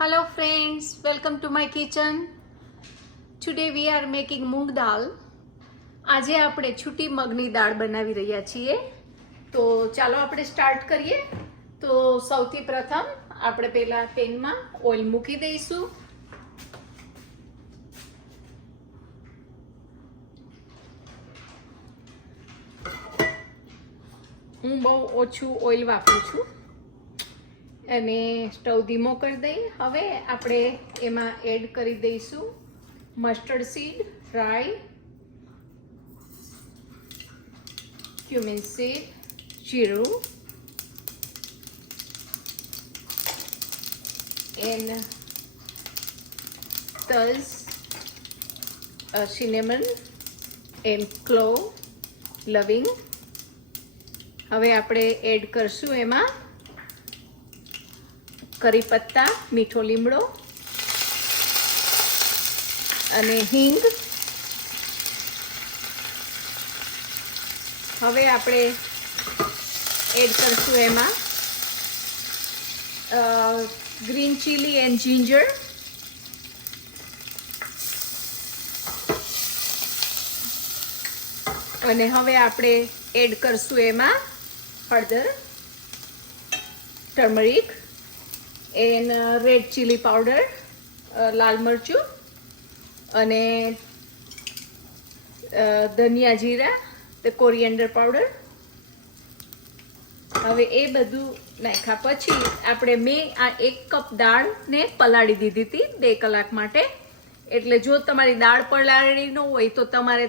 Hello friends, welcome to my kitchen. Today we are making moong દાલ. આજે આપણે છૂટી મગની દાળ બનાવી રહ્યા છીએ. તો ચાલો આપણે સ્ટાર્ટ કરીએ. તો સૌથી પ્રથમ આપણે પહેલા પેનમાં ઓઇલ મૂકી દઈશું. હું બહુ ઓછું ઓઇલ વાપરું છું. અને સ્ટવ ધીમો કરી દઈ હવે આપણે એમાં એડ કરી દઈશું mustard seed fry cumin seed જીરું એન તલ્સ સિનેમન એન્ડ ક્લો લવિંગ હવે આપણે એડ કરશું એમાં કરી પત્તા, મીઠો લીમડો અને હિંગ. હવે આપણે એડ કરશું એમાં ગ્રીન ચીલી એન્ડ જિંજર. અને હવે આપણે એડ કરશું એમાં હળદર, turmeric and red chilli powder લાલ મરચું અને ધનિયા જીરા તે કોરિએન્ડર પાવડર હવે એ બધું નાખ્યા પછી આપણે મેં આ એક કપ દાળને પલાળી દીધી હતી બે કલાક માટે. એટલે જો તમારી દાળ પલાળી ન હોય તો તમારે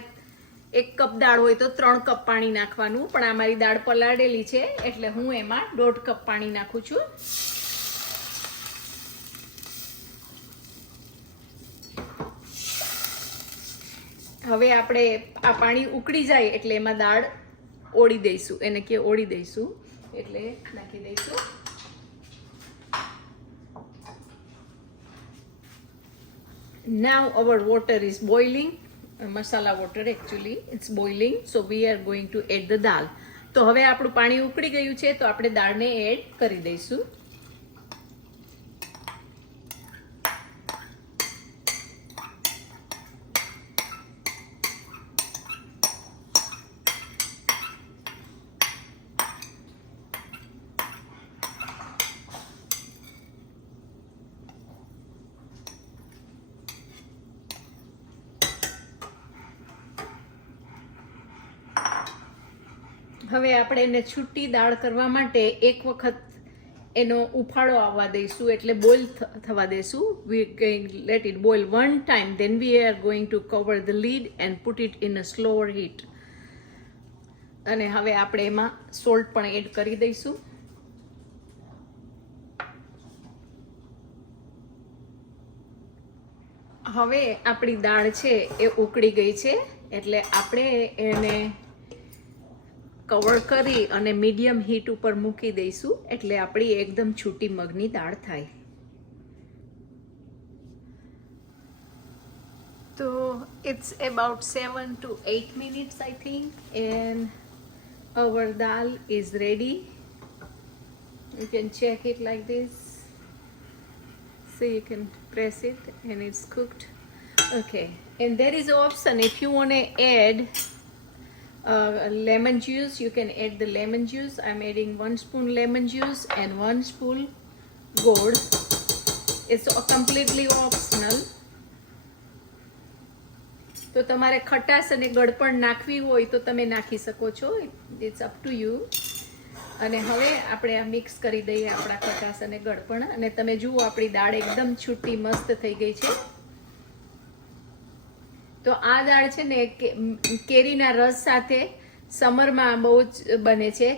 એક કપ દાળ હોય તો ત્રણ કપ પાણી નાખવાનું. પણ આ મારી દાળ પલાળેલી છે, એટલે હું એમાં દોઢ કપ પાણી નાખું છું. હવે આપણે આ પાણી ઉકળી જાય એટલે એમાં દાળ ઓળી દઈશું એને કે ઓળી દઈશું એટલે નાખી દઈશું now our water is boiling uh, masala water actually it's boiling so we are going to add the dal તો હવે આપણું પાણી ઉકળી ગયું છે તો આપણે દાળને એડ કરી દઈશું હવે આપણે એને છૂટી દાળ કરવા માટે એક વખત એનો ઉફાળો આવવા દઈશું, એટલે બોઇલ થવા દઈશું. We let it boil one time then we are going to cover the lid and put it in a slower heat અને હવે આપણે એમાં સોલ્ટ પણ એડ કરી દઈશું. હવે આપણી દાળ છે એ ઉકળી ગઈ છે, એટલે આપણે એને કવર કરી અને મીડિયમ હીટ ઉપર મૂકી દઈશું એટલે આપણી એકદમ છૂટી મગની દાળ થાય તો it's about seven to eight minutes I think and our dal is ready you can check it like this so you can press it and it's cooked okay and there is an option if you want to add uh, lemon juice you can add the lemon juice i'm adding one spoon lemon juice and one spoon gourd it's completely optional તો તમારે ખટાશ અને ગળપણ નાખવી હોય તો તમે નાખી શકો છો ઇટ્સ અપ ટુ યુ અને હવે આપણે આ મિક્સ કરી દઈએ આપણા ખટાશ અને ગળપણ અને તમે જુઓ આપણી દાળ એકદમ છૂટી મસ્ત થઈ ગઈ છે તો આ દાળ છે ને કેરીના રસ સાથે સમરમાં બહુ જ બને છે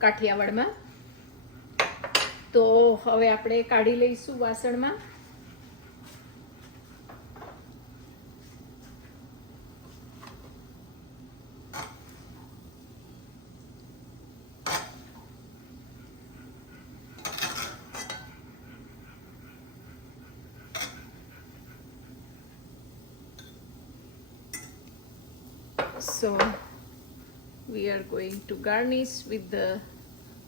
કાઠિયાવાડમાં. તો હવે આપણે કાઢી લઈશું વાસણમાં. So, we are going to garnish with the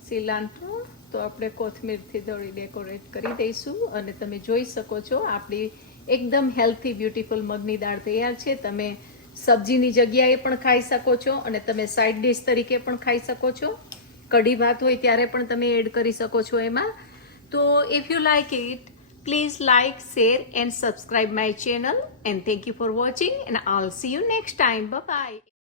cilantro. તો આપણે કોથમીરથી થોડી ડેકોરેટ કરી દઈશું અને તમે જોઈ શકો છો, આપણી એકદમ હેલ્થી બ્યુટીફુલ મગની દાળ તૈયાર છે. તમે સબ્જીની જગ્યાએ પણ ખાઈ શકો છો અને તમે સાઈડ ડિશ તરીકે પણ ખાઈ શકો છો. કઢી ભાત હોય ત્યારે પણ તમે એડ કરી શકો છો એમાં. તો if you like it Please like, share and subscribe my channel and thank you for watching and I'll see you next time. Bye-bye.